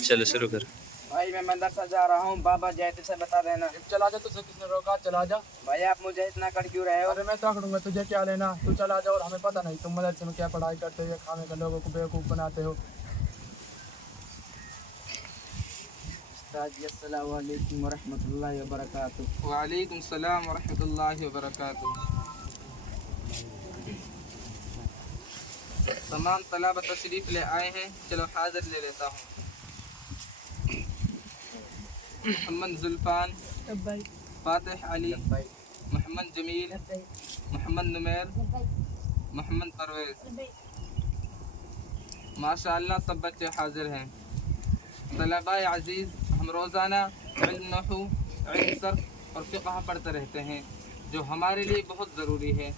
चलो शुरू कर। भाई मैं मदरसा जा रहा हूँ, बाबा जयती से बता देना। चला जा, तुझे किसने रोका? चला जा। भाई आप मुझे इतना कर क्यों रहे हो? अरे मैं पकड़ूंगा, तुझे क्या लेना? तू चला जा। और हमें पता नहीं तुम मदरसे में क्या पढ़ाई करते हो, खाने का लोगों को बेवकूफ़ बनाते हो। अस्सलामु अलैकुम वरहमतुल्लाहि वबरकातुहू। वालेकुम सलाम वरहमतुल्लाहि वबरकातुहू। तमाम तलाबा तशरीफ ले आए हैं, चलो हाजिर ले लेता हूँ। मोहम्मद जुल्फान, फातिह अली, मोहम्मद जमील, मोहम्मद नुमैर, मोहम्मद परवेज। माशाअल्लाह सब बच्चे हाजिर हैं। तलबाए अजीज़, हम रोज़ाना इल्म नहू, इल्म सर्फ और फ़िक़्ह पढ़ते रहते हैं, जो हमारे लिए बहुत ज़रूरी है।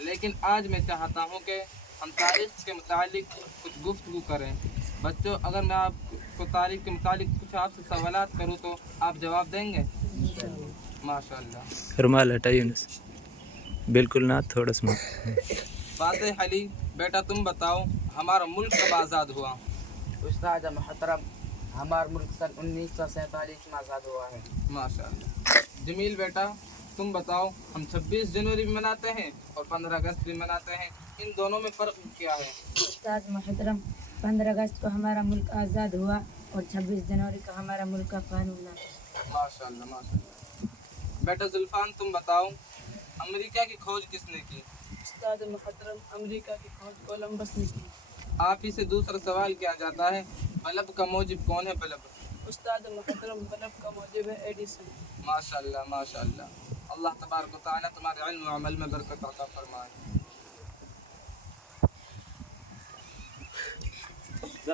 लेकिन आज मैं चाहता हूँ कि हम तारीख़ के मुतालिक कुछ गुफ्तगू करें। बच्चों, अगर मैं आपको तारीख़ के मुतालिक कुछ आपसे सवालात करूँ तो आप जवाब देंगे? माशाअल्लाह। रुमाल हटा यूनुस, बिल्कुल ना, थोड़ा सा। फातिह अली, बेटा तुम बताओ, हमारा मुल्क कब आज़ाद हुआ? उस्ताद मोहतरम, हमारा मुल्क सन 1947 में आज़ाद हुआ है। माशाअल्लाह। जमील बेटा तुम बताओ, हम 26 जनवरी भी मनाते हैं और 15 अगस्त भी मनाते हैं, इन दोनों में फ़र्क क्या है? उस्ताद मोहतरम, 15 अगस्त को हमारा मुल्क आज़ाद हुआ और 26 जनवरी को हमारा मुल्क का कानून नाफिज। माशाअल्लाह माशाअल्लाह। बेटा जुल्फान तुम बताओ, अमेरिका की खोज किसने की? उस्ताद मोहतरम, अमेरिका की खोज कोलंबस ने की। आप ही से दूसरा सवाल किया जाता है, बल्ब का मौजिब कौन है? बल्ब। उस्ताद मोहतरम, बल्ब का मौजिब है एडिसन। माशाअल्लाह माशाअल्लाह। अल्लाह तबारक व तआला तुम्हारे इल्म व अमल में बरकत अता फरमाए।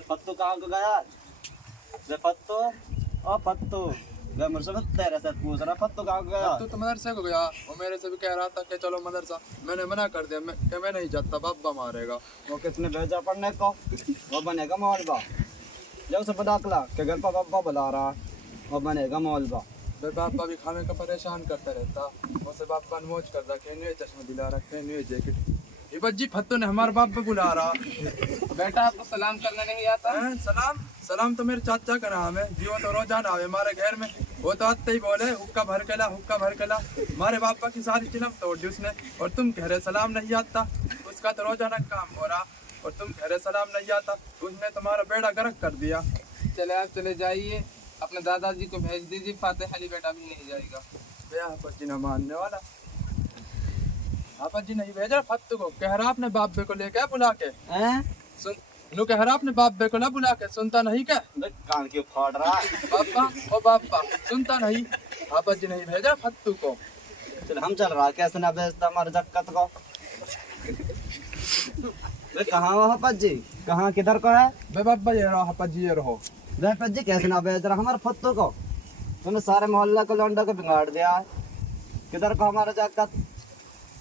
पत्तू कहाँ को गया? पत्तू ओ पत्तू, मैं मुझसे तेरे से पूछ रहा, पत्तू कहाँ को गया? तू तो मदरसे को गया, वो मेरे से भी कह रहा था कि चलो मदरसा। मैंने मना कर दिया, मैं नहीं जाता, बाबा मारेगा। वो किसने भेजा पढ़ने को? वो बनेगा मौलवा। जब से पता कि घर पर बाबा बुला रहा, वो बनेगा मौलवा। मैं बाबा भी खाने का परेशान करता रहता, उसे बाबा ने मौज कर रखे, न्यू चश्मा दिला रखे, न्यू जैकेट। ये बज्जी फत्तू ने हमारे बाप पे बुला रहा। बेटा आपको सलाम करना नहीं आता? सलाम तो मेरे चाचा का नाम है जी, वो तो रोजाना आवे हमारे घर में। वो तो आते ही बोले हुक्का भर कला, हुक्का भर कला। हमारे बापा की सारी चिलम तोड़ दी उसने। और तुम कह रहे सलाम नहीं आता, उसका तो रोजाना काम हो रहा, और तुम कह रहे सलाम नहीं आता। उसने तुम्हारा बेड़ा गर्क कर दिया। चले आप चले जाइए, अपने दादाजी को भेज दीजिए, फातिह अली बेटा भी नहीं जाएगा। आपा जी न मानने वाला, आपा जी नहीं भेजा फत्तू को। कह रहा अपने बाप बे को लेके बुला के, सुन नु कह रहा अपने बाप बे को ना बुला के, सुनता नहीं क्या? कान क्यों फाड़ रहा? बापा ओ बापा, सुनता नहीं? आपा जी नहीं भेजा फत्तू को। चल हम चल रहा, कैसे ना भेजता हमारे जक्कत को? कहाँ हो हपत जी? कहाँ किधर को है? बे बाबा ये रहो, हपत जी ये रहो। हपत जी कैसे ना भेज रहा हमारे फत्तू को? तुमने सारे मोहल्ला को लौंडा को बिगाड़ दिया है। किधर को हमारा जक्कत?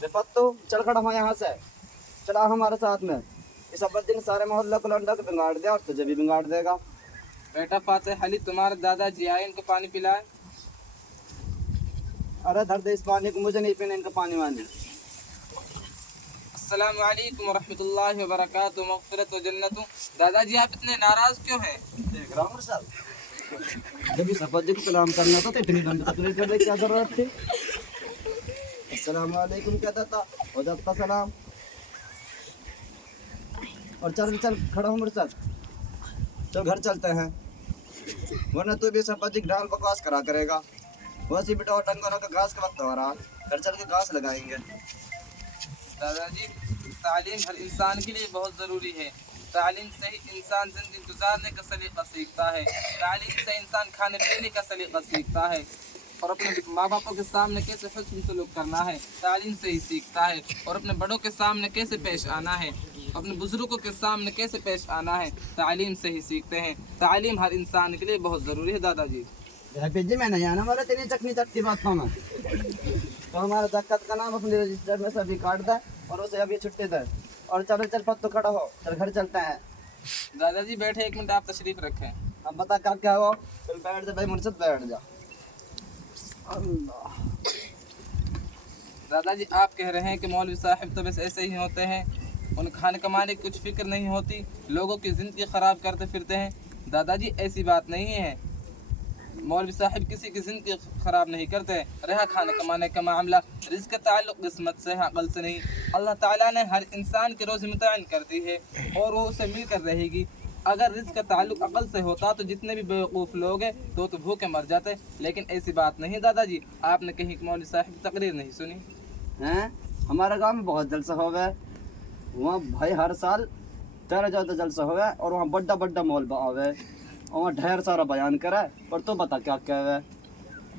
पत्तू चल खड़ा हो यहाँ से, चला हमारे साथ में। इस अब्बा ने सारे मोहल्ला को लौंडा को बिगाड़ दिया और तुझे भी बिगाड़ देगा। बेटा फातिह अली, तुम्हारे दादाजी आए, इनको पानी पिलाए। अरे धर दे इस पानी को, मुझे नहीं पीना इनका पानी वानी। अस्सलामु अलैकुम वरहमतुल्लाहि वबरकातुहू, मग़फ़िरत व जन्नत। दादाजी आप इतने नाराज क्यों हैं? देख रहा हूँ सर, जब इस अब्बा जी को सलाम करना था तो इतनी लंबी तकलीफ करने की क्या जरूरत थी? अस्सलाम वालेकुम कहता था, हो जाता सलाम। और चल चल खड़ा हो मेरे साथ, चल घर चलते हैं, वरना तू भी सब बच्चे डाल बकवास करा करेगा। वैसे बेटा और टंगों का घास का वक्त हो रहा, घर चल के घास लगाएंगे। दादाजी, तालीम हर इंसान के लिए बहुत ज़रूरी है। तालीम से ही इंसान ज़िंदगी गुजारने का सलीक़ा सीखता है। तालीम से इंसान खाने पीने का सलीक़ा सीखता है, और अपने माँ बापों के सामने कैसे हुस्न सलूक करना है तालीम से ही सीखता है, और अपने बड़ों के सामने कैसे पेश आना है, अपने बुजुर्गों के सामने कैसे पेश आना है, तालीम से ही सीखते हैं। तालीम हर इंसान के लिए बहुत ज़रूरी है। दादाजी जी मैं नहीं आना वाला तेरी चटनी चटती बात में, तो हमारा जक्कत का नाम अपने रजिस्टर में से अभी काट दे और उसे अभी छुट्टी दे। और चल चल पत्तू खड़ा हो, चल घर चलते हैं। दादाजी बैठे, एक मिनट आप तशरीफ़ रखें। अब बता क्या हो? चल बैठ जा भाई, मुझसे बैठ जा। दादाजी आप कह रहे हैं कि मौलवी साहब तो बस ऐसे ही होते हैं, उन खाने कमाने की कुछ फिक्र नहीं होती, लोगों की ज़िंदगी ख़राब करते फिरते हैं। दादाजी ऐसी बात नहीं है, मौलवी साहब किसी की जिंदगी खराब नहीं करते। रहा खाने कमाने का मामला, रिज़्क़ का ताल्लुक किस्मत से है, अक़ल से नहीं। अल्लाह ताला ने हर इंसान की रोज़ी मुतय्यन कर दी है और वो उसे मिलकर रहेगी। अगर रिज़्क़ का ताल्लुक अक़ल से होता तो जितने भी बेवकूफ़ लोग हैं तो भूखे मर जाते, लेकिन ऐसी बात नहीं दादाजी। आपने कहीं मौलवी साहब की तकरीर नहीं सुनी हैं? हमारे गांव में बहुत जलसा होवे, वहाँ भाई हर साल 13 ज़्यादा जलसा होवे और वहाँ बड़ा बड़ा मौलवा आवे और वहाँ ढेर सारा बयान करे। पर तो बता क्या कहवे?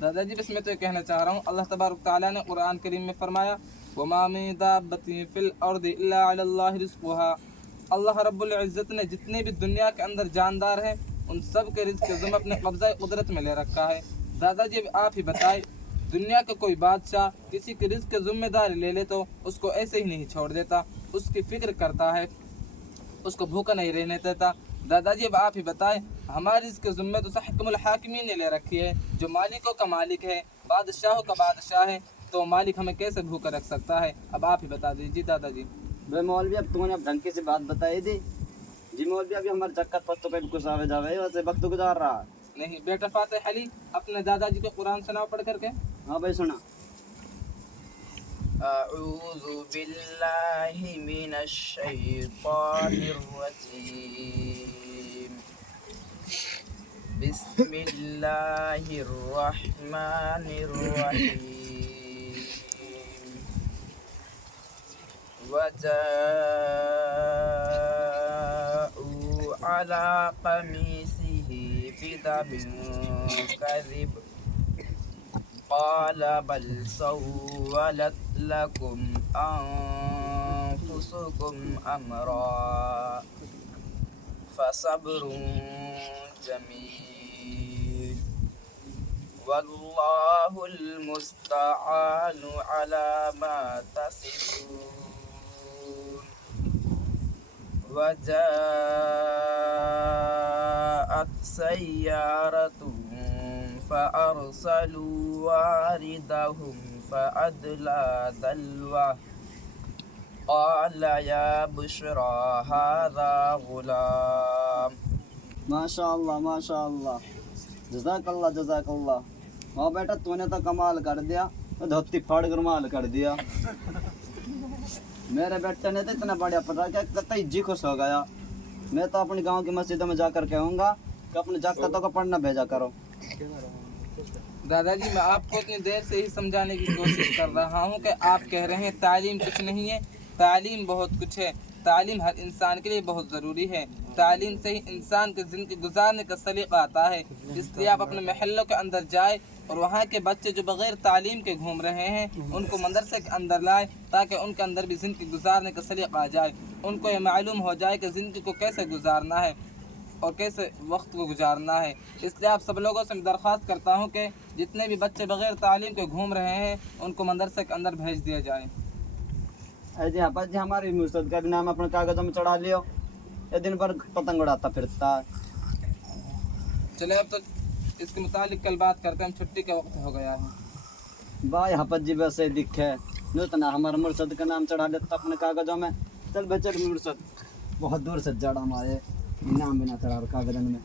दादाजी बस मैं तो ये कहना चाह रहा हूँ, अल्लाह तबारक ताला ने कुरान करीम में फरमाया, वमा मिन दाब्बतिन फिल अर्दि इल्ला अलल्लाहि रिज़्क़ुहा। अल्लाह रब्बुल इज़्ज़त ने जितने भी दुनिया के अंदर जानदार हैं उन सब के रिज़्क़ ज़िम्मा अपने कब्ज़ा कुदरत में ले रखा है। दादाजी अब आप ही बताए, दुनिया का कोई बादशाह किसी के रिज़्क़ की जिम्मेदारी ले ले तो उसको ऐसे ही नहीं छोड़ देता, उसकी फिक्र करता है, उसको भूखा नहीं रहने देता। दादाजी अब आप ही बताएं, हमारी इसके ज़िम्मे तो हकमुल हाकिमीन ने ले रखी है, जो मालिकों का मालिक है, बादशाहों का बादशाह है, तो मालिक हमें कैसे भूखा रख सकता है? अब आप ही बता दीजिए दादाजी। बे मौलवी अब तूने अब ढंग से बात बताई थी जी। मौलवी अभी हमारे चक्कर पत्तों पे भी कुछ आवे जावे वैसे वक्त गुजार रहा है। नहीं बेटा फातिह अली, अपने दादाजी को कुरान सुनाओ पढ़ करके। हाँ भाई सुना। अऊज़ु बिल्लाहि मिनश शैतानिर रजीम। बिस्मिल्लाहिर रहमानिर रहीम। वजाऊ अला क़मीसिही बिदमिन कज़िब क़ाल बल सव्वलत लकुम अन्फुसुकुम अमरा फसब्रुन जमील वल्लाहुल मुस्तआनु अला मा तसिफून। वजाअत सय्यारतुन फअरसलू वारिदहुम फअदला दल्वा क़ाल या बुशरा हाज़ा गुलाम। माशाअल्लाह माशाअल्लाह, जज़ाकल्लाह जज़ाकल्लाह। हाँ बेटा तूने तो कमाल कर दिया, धोती फाड़ कर माल कर दिया। मेरे बेटे ने तो इतना बढ़िया पढ़ा कि कतई जी खुश हो गया। मैं तो अपनी गांव की मस्जिदों में जाकर कहूँगा कि अपने जागतों को पढ़ना भेजा करो। दादाजी मैं आपको इतनी देर से ही समझाने की कोशिश कर रहा हूँ कि आप कह रहे हैं तालीम कुछ नहीं है। तालीम बहुत कुछ है। तालीम हर इंसान के लिए बहुत ज़रूरी है। तालीम से ही इंसान की ज़िंदगी गुजारने का सलीका आता है। इसलिए आप अपने महल्लों के अंदर जाए और वहाँ के बच्चे जो बग़ैर तालीम के घूम रहे हैं उनको मदरसे के अंदर लाए, ताकि उनके अंदर भी ज़िंदगी गुजारने का सलीका आ जाए। उनको ये मालूम हो जाए कि ज़िंदगी को कैसे गुजारना है और कैसे वक्त को गुजारना है। इसलिए आप सब लोगों से मैं दरख्वास्त करता हूँ कि जितने भी बच्चे बग़ैर तालीम के घूम रहे हैं उनको मदरसे के अंदर भेज दिया जाए। अरे हाँ जी, हमारी मुर्शद का भी नाम अपने कागजों में चढ़ा लियो। ये दिन भर पतंग उड़ाता फिरता है। चले अब तो इसके मुतालिक कल बात करते हैं, हम छुट्टी का वक्त हो गया है। भाई हाफत जी वैसे दिखे तना हमारे मुर्शद का नाम चढ़ा देता अपने कागजों में। चल बच्चे मुर्शद बहुत दूर से जड़ हमारे नाम बिना चढ़ा कागजन में।